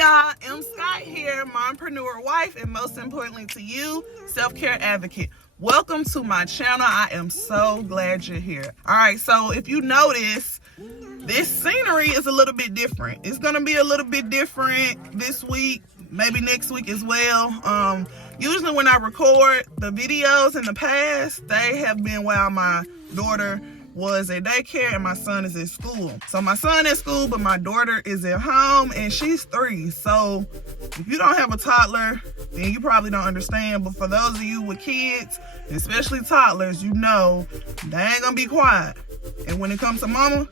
y'all, M. Scott here, mompreneur wife, and most importantly to you, self-care advocate. Welcome to my channel. I am so glad you're here. All right, so if you notice, this scenery is a little bit different. It's gonna be a little bit different this week, maybe next week as well. Usually when I record the videos in the past, they have been while my daughter was at daycare and my son is at school. So my son is at school, but my daughter is at home and she's 3. So if you don't have a toddler, then you probably don't understand. But for those of you with kids, especially toddlers, you know they ain't gonna be quiet. And when it comes to mama,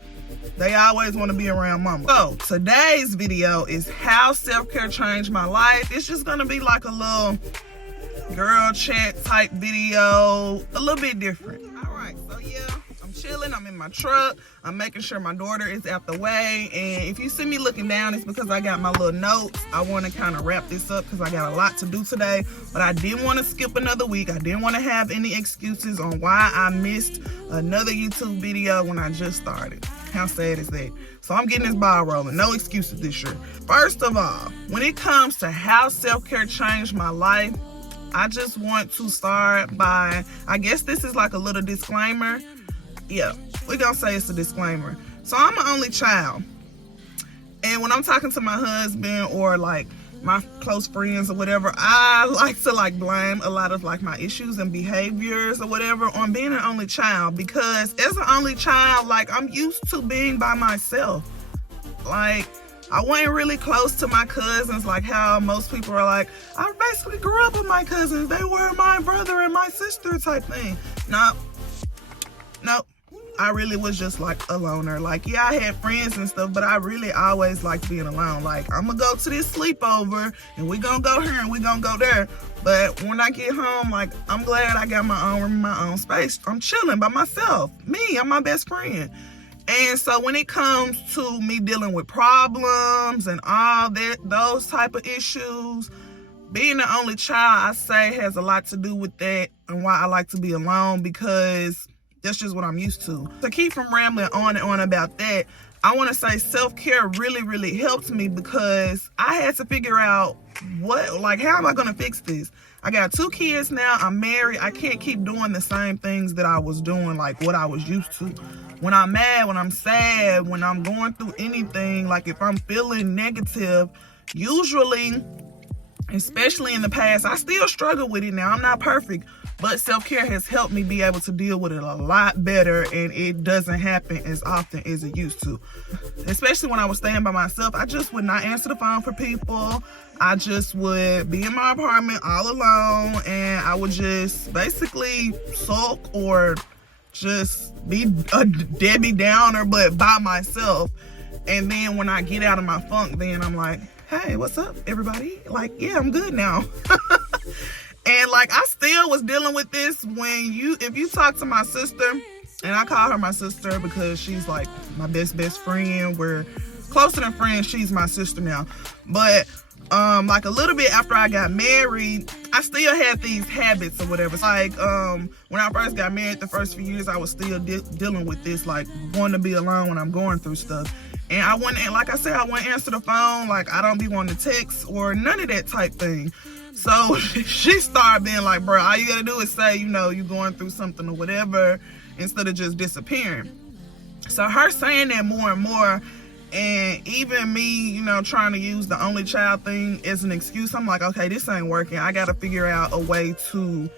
they always want to be around mama. So today's video is how self-care changed my life. It's just gonna be like a little girl chat type video, a little bit different. All right, so yeah, I'm chilling, I'm in my truck, I'm making sure my daughter is out the way, and if you see me looking down, it's because I got my little notes. I want to kind of wrap this up because I got a lot to do today, but I didn't want to skip another week. I didn't want to have any excuses on why I missed another YouTube video when I just started. How sad is that? So I'm getting this ball rolling. No excuses this year. First of all, when it comes to how self-care changed my life, I just want to start by, I guess this is like a little disclaimer. Yeah, we're gonna say it's a disclaimer. So I'm an only child. And when I'm talking to my husband or like my close friends or whatever, I like to blame a lot of my issues and behaviors or whatever on being an only child, because as an only child, I'm used to being by myself. I wasn't really close to my cousins like how most people are like, I basically grew up with my cousins. They were my brother and my sister type thing. Nope. I really was just a loner. Yeah, I had friends and stuff, but I really always liked being alone. I'm gonna go to this sleepover and we gonna go here and we gonna go there. But when I get home, I'm glad I got my own room, my own space. I'm chilling by myself. I'm my best friend. And so when it comes to me dealing with problems and all that, those type of issues, being the only child, I say, has a lot to do with that and why I like to be alone, because that's just what I'm used to. To keep from rambling on and on about that, I want to say self-care really, really helped me, because I had to figure out how am I going to fix this? I got 2 kids now. I'm married. I can't keep doing the same things that I was doing, what I was used to. When I'm mad, when I'm sad, when I'm going through anything, if I'm feeling negative, usually, especially in the past, I still struggle with it now. I'm not perfect, but self-care has helped me be able to deal with it a lot better, and it doesn't happen as often as it used to. Especially when I was staying by myself, I just would not answer the phone for people. I just would be in my apartment all alone, and I would just basically sulk or just be a Debbie Downer, but by myself. And then when I get out of my funk, then I'm like, hey, what's up, everybody? Yeah, I'm good now. And I still was dealing with this if you talk to my sister, and I call her my sister because she's my best friend. We're closer than friends. She's my sister now. But a little bit after I got married, I still had these habits or whatever. When I first got married, the first few years, I was still dealing with this, wanting to be alone when I'm going through stuff. And I wouldn't, like I said, I wouldn't answer the phone. I don't be wanting to text or none of that type thing. So she started being like, bro, all you gotta do is say, you're going through something or whatever, instead of just disappearing. So her saying that more and more, and even me, trying to use the only child thing as an excuse, I'm like, okay, this ain't working. I got to figure out a way to,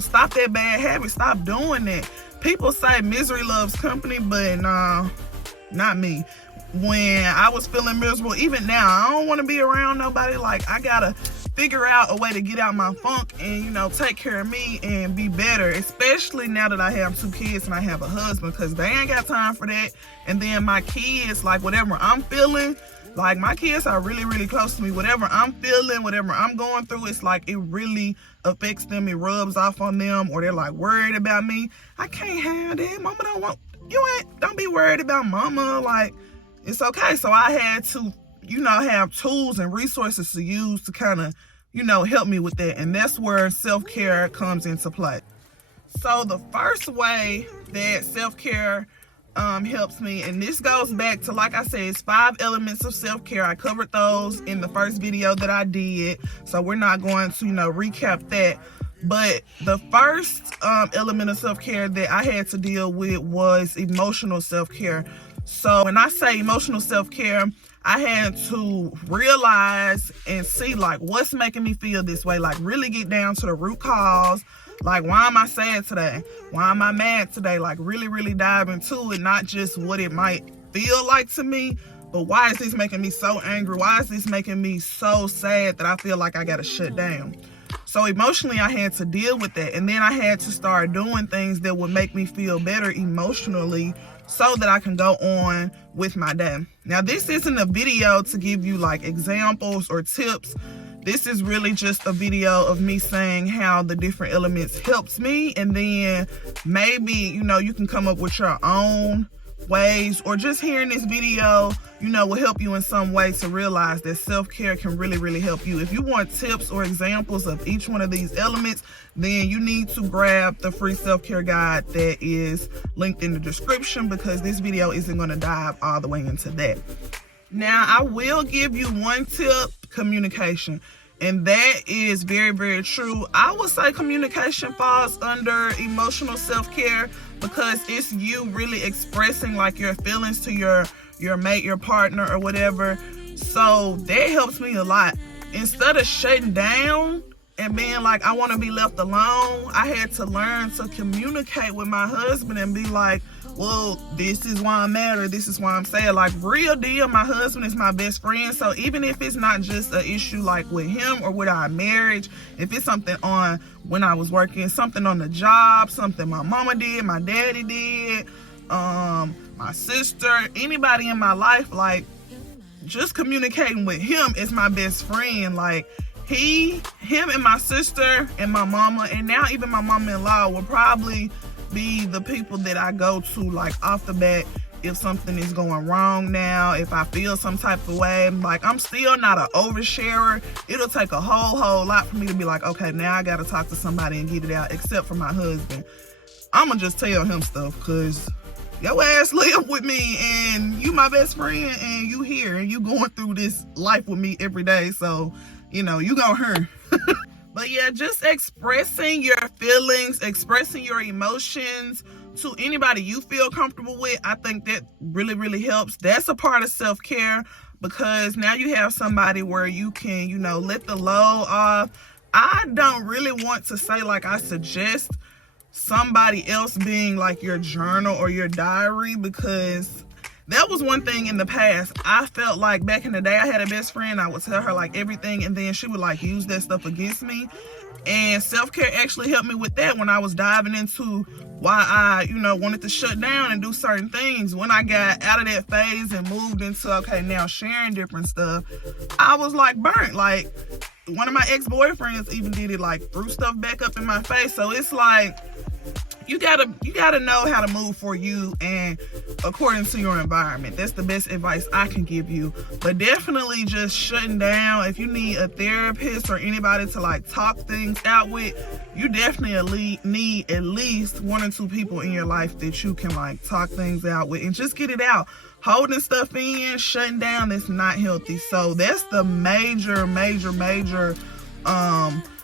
stop that bad habit. Stop doing that. People say misery loves company, but nah, not me. When I was feeling miserable, even now, I don't want to be around nobody. I got to figure out a way to get out my funk and, take care of me and be better, especially now that I have 2 kids and I have a husband, because they ain't got time for that. And then my kids, whatever I'm feeling, my kids are really, really close to me. Whatever I'm feeling, whatever I'm going through, it's it really affects them. It rubs off on them, or they're worried about me. I can't have that. Mama don't be worried about mama. It's okay. So I had to, have tools and resources to use to kind of, help me with that. And that's where self-care comes into play. So the first way that self-care helps me, and this goes back to, like I said, it's 5 elements of self-care. I covered those in the first video that I did, so we're not going to recap that. But the first element of self-care that I had to deal with was emotional self-care. So when I say emotional self-care, I had to realize and see like what's making me feel this way, like really get down to the root cause. Like, why am I sad today? Why am I mad today? Like, really dive into it, not just what it might feel like to me, but why is this making me so angry? Why is this making me so sad that I feel like I gotta shut down? So emotionally, I had to deal with that. And then I had to start doing things that would make me feel better emotionally so that I can go on with my day. Now, this isn't a video to give you like examples or tips. This is really just a video of me saying how the different elements helps me, and then maybe, you can come up with your own ways, or just hearing this video, will help you in some way to realize that self-care can really help you. If you want tips or examples of each one of these elements, then you need to grab the free self-care guide that is linked in the description, because this video isn't going to dive all the way into that. Now, I will give you one tip: communication. And that is very true. I would say communication falls under emotional self-care, because it's you really expressing like your feelings to your mate, your partner, or whatever. So that helps me a lot. Instead of shutting down and being like, I want to be left alone, I had to learn to communicate with my husband and be like, well, this is why I'm mad, or this is why I'm sad. Like, real deal, my husband is my best friend. So even if it's not just an issue like with him or with our marriage, if it's something on when I was working, something on the job, something my mama did, my daddy did, my sister, anybody in my life, like, just communicating with him is my best friend. Like, him and my sister and my mama, and now even my mama-in-law, will probably be the people that I go to like off the bat if something is going wrong. Now, if I feel some type of way, like, I'm still not an oversharer. It'll take a whole lot for me to be like, okay, now I gotta talk to somebody and get it out. Except for my husband, I'ma just tell him stuff, because your ass live with me and you my best friend, and you here and you going through this life with me every day, so you gonna hurt. But yeah, just expressing your feelings, expressing your emotions to anybody you feel comfortable with, I think that really helps. That's a part of self-care, because now you have somebody where you can, let the load off. I don't really want to say like I suggest somebody else being like your journal or your diary, because that was one thing in the past. I felt like back in the day, I had a best friend. I would tell her like everything, and then she would like use that stuff against me. And self-care actually helped me with that when I was diving into why I, wanted to shut down and do certain things. When I got out of that phase and moved into, okay, now sharing different stuff, I was like burnt. Like, one of my ex-boyfriends even did it, like threw stuff back up in my face. So it's like, you gotta know how to move for you and according to your environment. That's the best advice I can give you. But definitely just shutting down. If you need a therapist or anybody to like talk things out with, you definitely need at least 1 or 2 people in your life that you can like talk things out with and just get it out. Holding stuff in, shutting down, is not healthy. So that's the major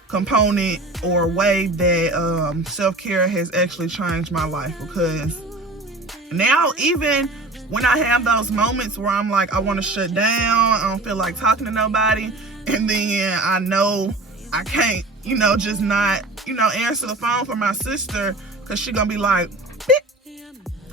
component or way that self-care has actually changed my life, because now even when I have those moments where I'm like, I want to shut down, I don't feel like talking to nobody, and then I know I can't, just not, answer the phone for my sister, because she gonna be like,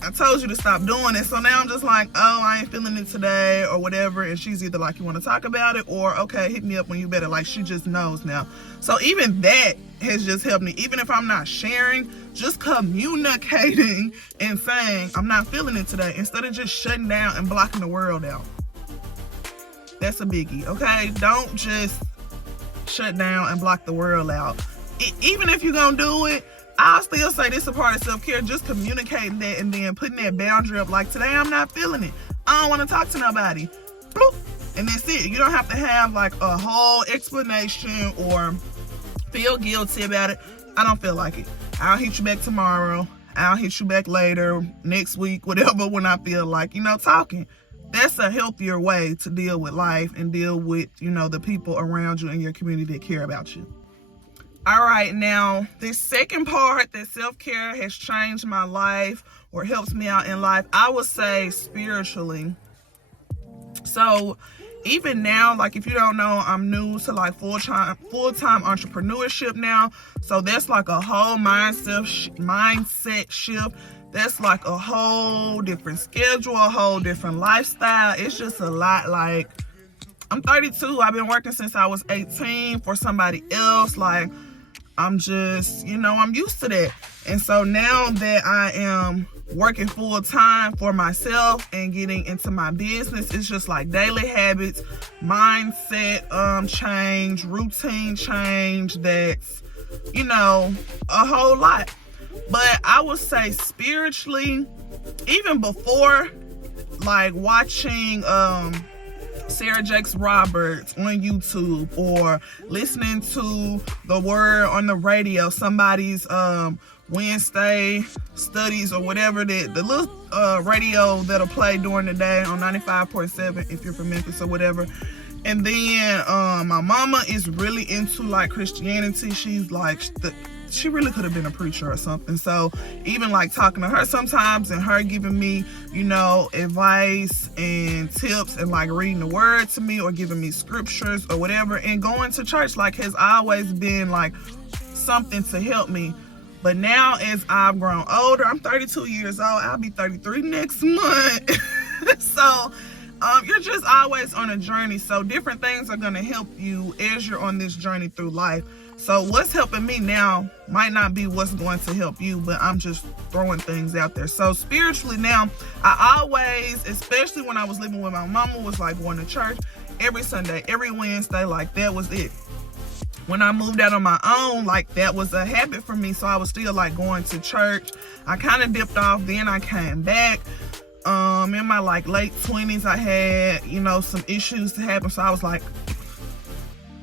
I told you to stop doing it. So now I'm just like, oh, I ain't feeling it today or whatever. And she's either like, you want to talk about it, or okay, hit me up when you better. Like, she just knows now. So even that has just helped me. Even if I'm not sharing, just communicating and saying, I'm not feeling it today, instead of just shutting down and blocking the world out. That's a biggie, okay? Don't just shut down and block the world out. Even if you're going to do it, I'll still say this is a part of self-care, just communicating that and then putting that boundary up. Like, today I'm not feeling it. I don't want to talk to nobody. Bloop. And that's it. You don't have to have like a whole explanation or feel guilty about it. I don't feel like it. I'll hit you back tomorrow. I'll hit you back later, next week, whatever, when I feel like, talking. That's a healthier way to deal with life and deal with, the people around you in your community that care about you. All right, now, this second part, that self-care has changed my life or helps me out in life, I would say spiritually. So even now, like, if you don't know, I'm new to like full-time entrepreneurship now. So that's like a whole mindset shift. That's like a whole different schedule, a whole different lifestyle. It's just a lot. Like, I'm 32. I've been working since I was 18 for somebody else. Like, I'm just, I'm used to that. And so now that I am working full time for myself and getting into my business, it's just like daily habits, mindset change, routine change. That's, a whole lot. But I would say spiritually, even before, like, watching Sarah Jakes Roberts on YouTube or listening to the word on the radio, somebody's Wednesday studies or whatever, the little radio that'll play during the day on 95.7 if you're from Memphis or whatever. And then my mama is really into like Christianity. She's like, she really could have been a preacher or something. So even like talking to her sometimes and her giving me, advice and tips and like reading the word to me or giving me scriptures or whatever, and going to church like has always been like something to help me. But now as I've grown older, I'm 32 years old. I'll be 33 next month. So you're just always on a journey. So different things are going to help you as you're on this journey through life. So what's helping me now might not be what's going to help you, but I'm just throwing things out there. So spiritually now, I always, especially when I was living with my mama, was like going to church every Sunday, every Wednesday. Like, that was it. When I moved out on my own, like, that was a habit for me. So I was still like going to church. I kind of dipped off, then I came back. In my like late 20s, I had, some issues to happen. So I was like,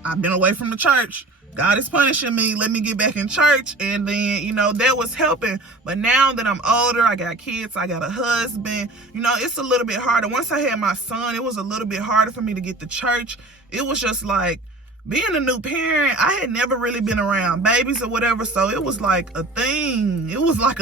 I've been away from the church. God is punishing me. Let me get back in church. And then, that was helping. But now that I'm older, I got kids, I got a husband, it's a little bit harder. Once I had my son, it was a little bit harder for me to get to church. It was just like, being a new parent, I had never really been around babies or whatever, so it was like a thing. It was like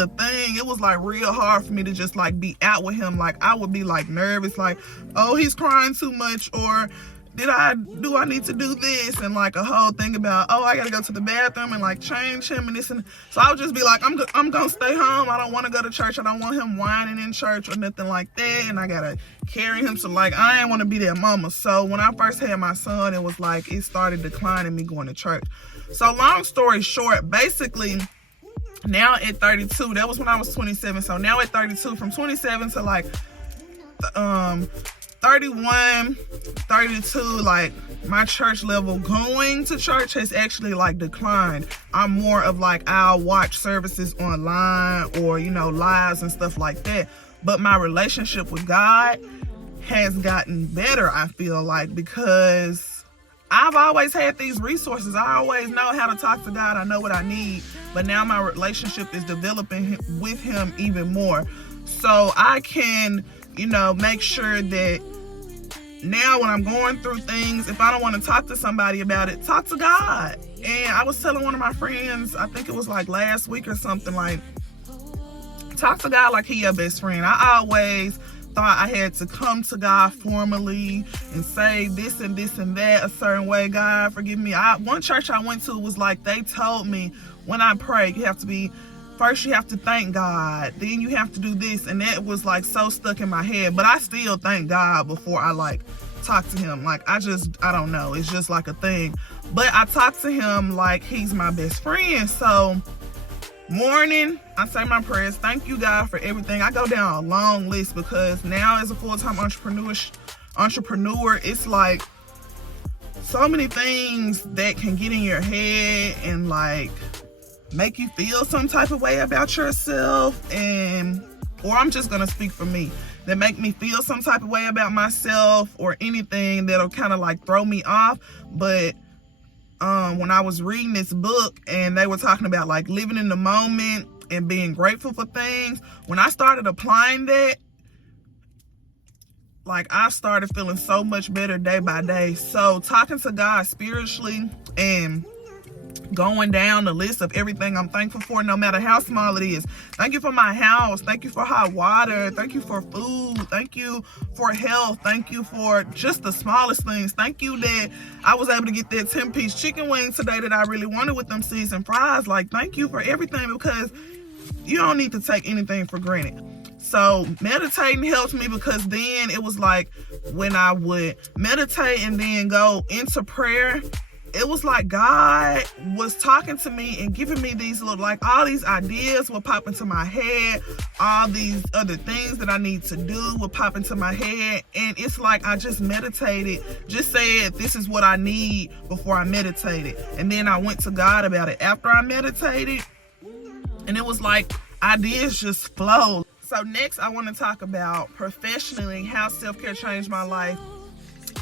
real hard for me to just like be out with him. Like, I would be like nervous, like, oh, he's crying too much, or do I need to do this? And like a whole thing about, oh, I gotta go to the bathroom and like change him and this and so I would just be like, I'm gonna stay home. I don't want to go to church. I don't want him whining in church or nothing like that. And I gotta carry him. So like, I ain't want to be that mama. So when I first had my son, it was like, it started declining me going to church. So long story short, basically now at 32, that was when I was 27. So now at 32, from 27 to like 31, 32, like my church level going to church has actually like declined. I'm more of like, I'll watch services online or, lives and stuff like that. But my relationship with God has gotten better, I feel like, because I've always had these resources. I always know how to talk to God. I know what I need. But now my relationship is developing with him even more. So I can, make sure that now when I'm going through things, if I don't want to talk to somebody about it, talk to God. And I was telling one of my friends, I think it was like last week or something, like, talk to God like he your best friend. I always thought I had to come to God formally and say this and this and that a certain way. God, forgive me. One church I went to was like, they told me when I pray, first you have to thank God, then you have to do this, and that was like so stuck in my head. But I still thank God before I like talk to him. Like, I don't know, it's just like a thing. But I talk to him like he's my best friend. So morning, I say my prayers, thank you God for everything. I go down a long list, because now as a full-time entrepreneur, it's like so many things that can get in your head and like make you feel some type of way about yourself, or I'm just gonna speak for me, that make me feel some type of way about myself, or anything that'll kind of like throw me off. But when I was reading this book and they were talking about like living in the moment and being grateful for things, when I started applying that, like, I started feeling so much better day by day. So talking to God spiritually and going down the list of everything I'm thankful for, no matter how small it is. Thank you for my house. Thank you for hot water. Thank you for food. Thank you for health. Thank you for just the smallest things. Thank you that I was able to get that 10-piece chicken wing today that I really wanted with them seasoned fries. Like, thank you for everything, because you don't need to take anything for granted. So meditating helps me, because then it was like when I would meditate and then go into prayer, it was like God was talking to me and giving me these little, like, all these ideas would pop into my head. All these other things that I need to do would pop into my head. And it's like I just meditated, just said, this is what I need before I meditated. And then I went to God about it after I meditated. And it was like ideas just flow. So next, I want to talk about professionally how self-care changed my life.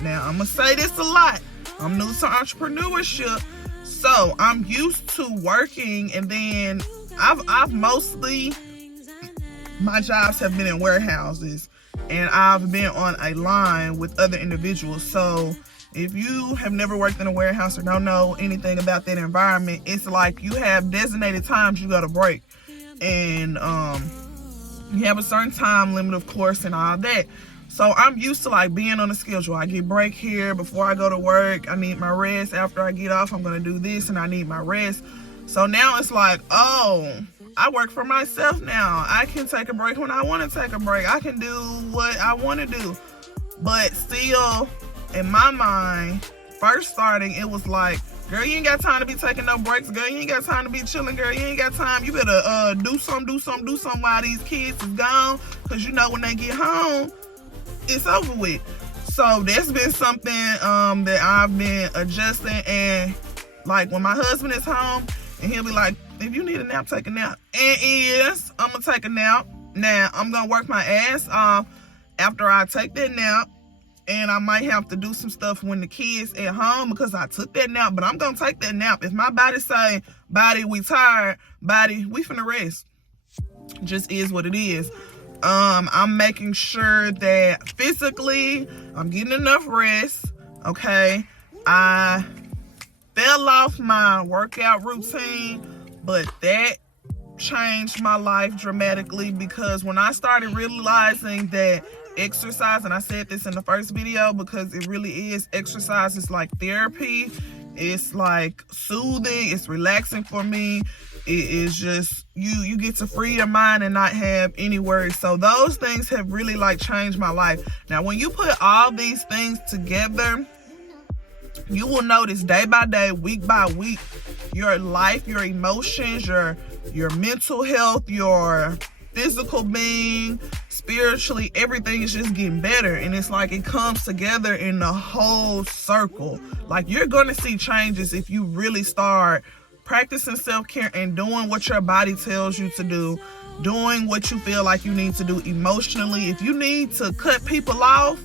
Now, I'm going to say this a lot. I'm new to entrepreneurship, so I'm used to working, and then I've mostly, my jobs have been in warehouses, and I've been on a line with other individuals. So if you have never worked in a warehouse or don't know anything about that environment, it's like you have designated times you go to break, and you have a certain time limit, of course, and all that. So I'm used to, like, being on a schedule. I get break here before I go to work. I need my rest. After I get off, I'm going to do this, and I need my rest. So now it's like, oh, I work for myself now. I can take a break when I want to take a break. I can do what I want to do. But still, in my mind, first starting, it was like, girl, you ain't got time to be taking no breaks. Girl, you ain't got time to be chilling. Girl, you ain't got time. You better do something while these kids is gone. Because you know when they get home, it's over with. So that's been something that I've been adjusting. And like when my husband is home and he'll be like, if you need a nap, take a nap. And yes, I'm gonna take a nap. Now I'm gonna work my ass off after I take that nap, and I might have to do some stuff when the kids at home because I took that nap. But I'm gonna take that nap. If my body say, body, we tired, body, we finna rest. Just is what it is. I'm making sure that physically I'm getting enough rest. Okay, I fell off my workout routine, but that changed my life dramatically, because when I started realizing that exercise, and I said this in the first video because it really is, exercise is like therapy. It's like soothing, it's relaxing for me. It is just, you get to free your mind and not have any worries. So those things have really like changed my life. Now, when you put all these things together, you will notice day by day, week by week, your life, your emotions, your mental health, your physical being, spiritually, everything is just getting better. And it's like it comes together in the whole circle. Like, you're going to see changes if you really start practicing self-care and doing what your body tells you to do, doing what you feel like you need to do emotionally. If you need to cut people off,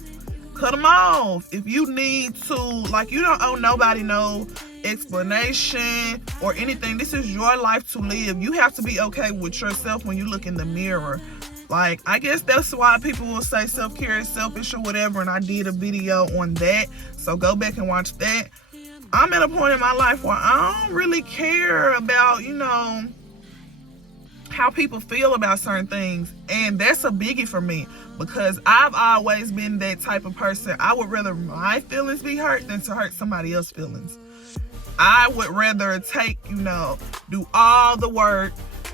cut them off. If you need to, like, you don't owe nobody no explanation or anything. This is your life to live. You have to be okay with yourself when you look in the mirror. Like, I guess that's why people will say self-care is selfish or whatever, and I did a video on that, so go back and watch that. I'm at a point in my life where I don't really care about, how people feel about certain things. And that's a biggie for me, because I've always been that type of person. I would rather my feelings be hurt than to hurt somebody else's feelings. I would rather take, do all the work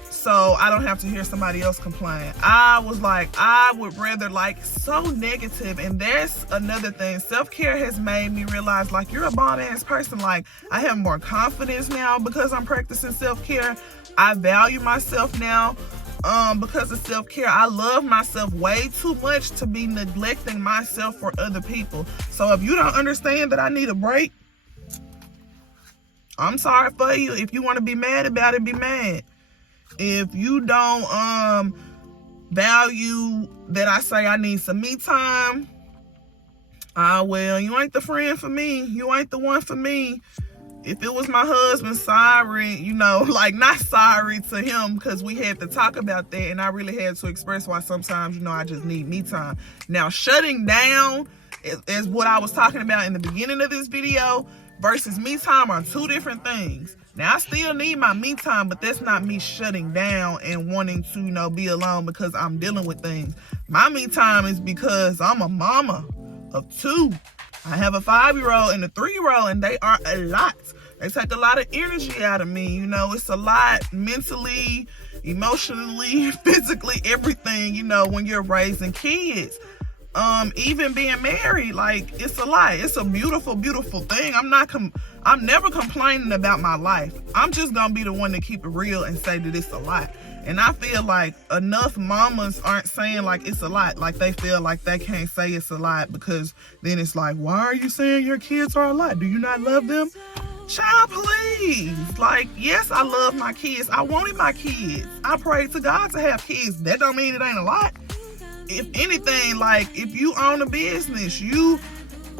so I don't have to hear somebody else complain. I would rather, so negative. And that's another thing. Self-care has made me realize, you're a bomb-ass person. I have more confidence now because I'm practicing self-care. I value myself now because of self-care. I love myself way too much to be neglecting myself for other people. So if you don't understand that I need a break, I'm sorry for you. If you want to be mad about it, be mad. If you don't value that I say I need some me time, well, you ain't the friend for me. You ain't the one for me. If it was my husband, sorry, you know, like not sorry to him, because we had to talk about that and I really had to express why sometimes, you know, I just need me time. Now, shutting down is what I was talking about in the beginning of this video versus me time are two different things. Now, I still need my me time, but that's not me shutting down and wanting to, you know, be alone because I'm dealing with things. My me time is because I'm a mama of two. I have a 5-year-old and a 3-year-old, and they are a lot. They take a lot of energy out of me. You know, it's a lot mentally, emotionally, physically, everything, you know, when you're raising kids. Even being married, like, it's a lot. It's a beautiful, beautiful thing. I'm never complaining about my life. I'm just gonna be the one to keep it real and say that it's a lot. And I feel like enough mamas aren't saying like it's a lot. Like they feel like they can't say it's a lot because then it's like, why are you saying your kids are a lot? Do you not love them? Child, please. Like, yes, I love my kids. I wanted my kids. I prayed to God to have kids. That don't mean it ain't a lot. If anything, like if you own a business, you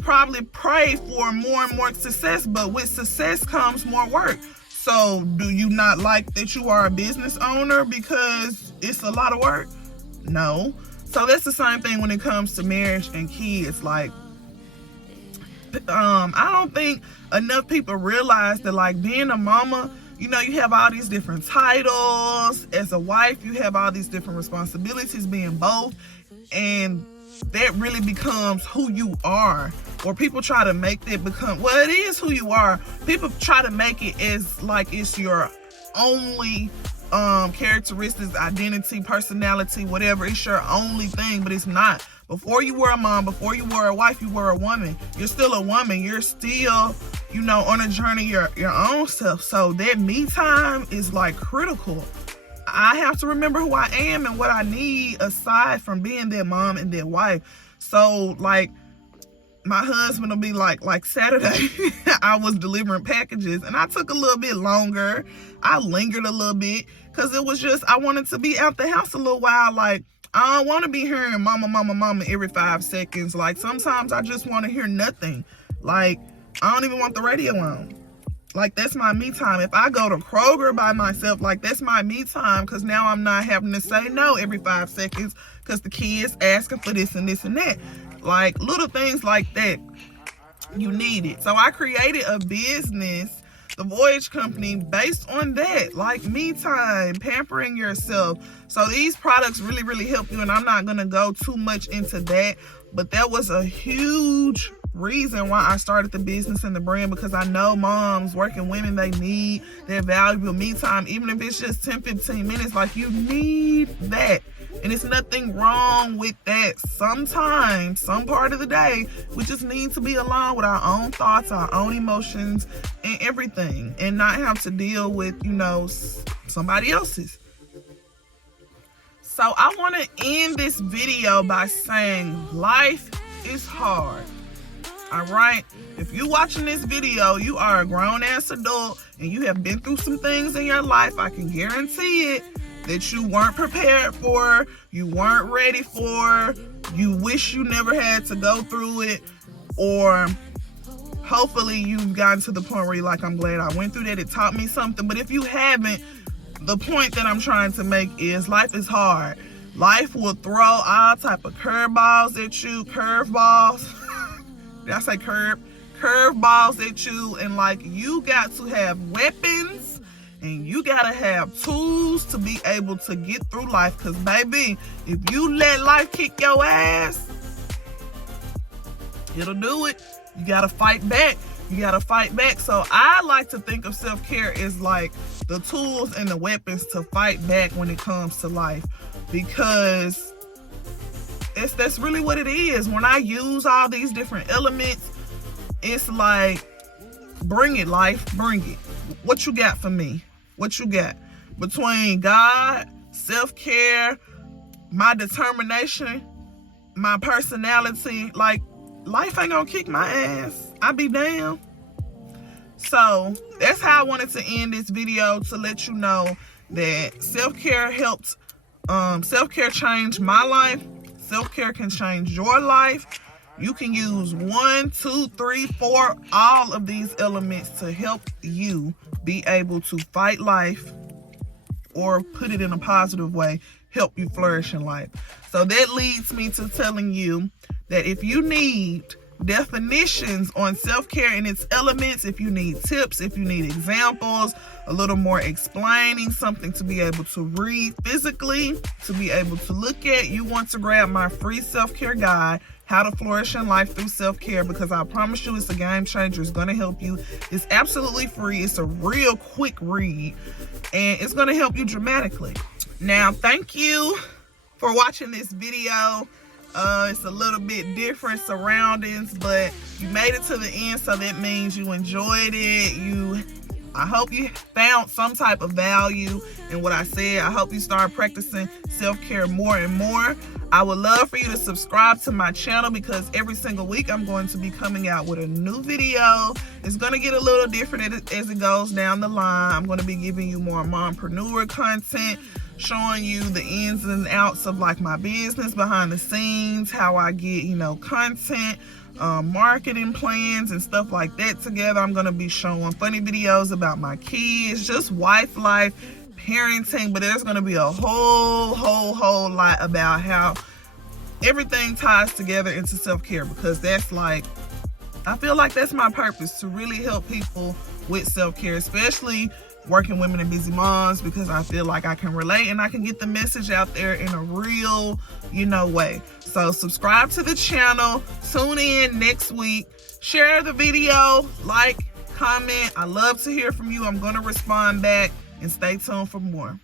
probably pray for more and more success, but with success comes more work. So do you not like that you are a business owner because it's a lot of work? No. So that's the same thing when it comes to marriage and kids. Like, I don't think enough people realize that, like, being a mama, you know, you have all these different titles. As a wife, you have all these different responsibilities, being both. And that really becomes who you are. Or people try to make that become, well, it is who you are. People try to make it as like it's your only characteristics, identity, personality, whatever. It's your only thing, but it's not. Before you were a mom, before you were a wife, you were a woman. You're still a woman. You're still, you know, on a journey your own self. So that me time is like critical. I have to remember who I am and what I need aside from being their mom and their wife. So, like, my husband will be like Saturday, I was delivering packages and I took a little bit longer. I lingered a little bit because it was just, I wanted to be out the house a little while. Like, I don't want to be hearing mama, mama, mama every 5 seconds. Like, sometimes I just want to hear nothing. Like, I don't even want the radio on. Like, that's my me time. If I go to Kroger by myself, like, that's my me time because now I'm not having to say no every 5 seconds because the kids asking for this and this and that. Like, little things like that, you need it. So I created a business, the Voyage Company, based on that, like me time, pampering yourself. So these products really, really help you, and I'm not going to go too much into that, but that was a huge reason why I started the business and the brand, because I know moms, working women, they need their valuable me time, even if it's just 10-15 minutes. Like, you need that, and it's nothing wrong with that. Sometimes, some part of the day, we just need to be alone with our own thoughts, our own emotions, and everything, and not have to deal with, you know, somebody else's. So I want to end this video by saying life is hard. All right, if you're watching this video, you are a grown-ass adult and you have been through some things in your life. I can guarantee it that you weren't prepared for, you weren't ready for, you wish you never had to go through it, or hopefully you've gotten to the point where you're like, I'm glad I went through that, it taught me something. But if you haven't, the point that I'm trying to make is life is hard. Life will throw all type of curveballs at you, curveballs. Did I say curveballs at you? And like, you got to have weapons and you gotta have tools to be able to get through life. Because baby, if you let life kick your ass, it'll do it. You gotta fight back. You gotta fight back. So I like to think of self-care as like the tools and the weapons to fight back when it comes to life, because that's really what it is. When I use all these different elements, it's like, bring it, life, bring it. What you got for me? What you got? Between God, self-care, my determination, my personality, like, life ain't gonna kick my ass. I be damned. So that's how I wanted to end this video, to let you know that self-care helped. Self-care changed my life. Self-care can change your life. You can use 1, 2, 3, 4, all of these elements to help you be able to fight life, or put it in a positive way, help you flourish in life. So that leads me to telling you that if you need definitions on self-care and its elements, if you need tips, if you need examples, a little more explaining, something to be able to read physically, to be able to look at, you want to grab my free self-care guide, How to Flourish in Life Through Self-Care, because I promise you it's a game changer. It's going to help you. It's absolutely free. It's a real quick read, and it's going to help you dramatically. Now, thank you for watching this video. It's a little bit different surroundings, but you made it to the end, so that means you enjoyed it. I hope you found some type of value in what I said. I hope you start practicing self-care more and more. I would love for you to subscribe to my channel, because every single week I'm going to be coming out with a new video. It's going to get a little different as it goes down the line. I'm going to be giving you more mompreneur content, showing you the ins and outs of like my business, behind the scenes, how I get, content, marketing plans and stuff like that together. I'm going to be showing funny videos about my kids, just wife life, parenting, but there's going to be a whole lot about how everything ties together into self-care, because I feel like that's my purpose, to really help people with self-care, especially working women and busy moms, because I feel like I can relate and I can get the message out there in a real, way. So subscribe to the channel, tune in next week, share the video, like, comment. I love to hear from you. I'm going to respond back, and stay tuned for more.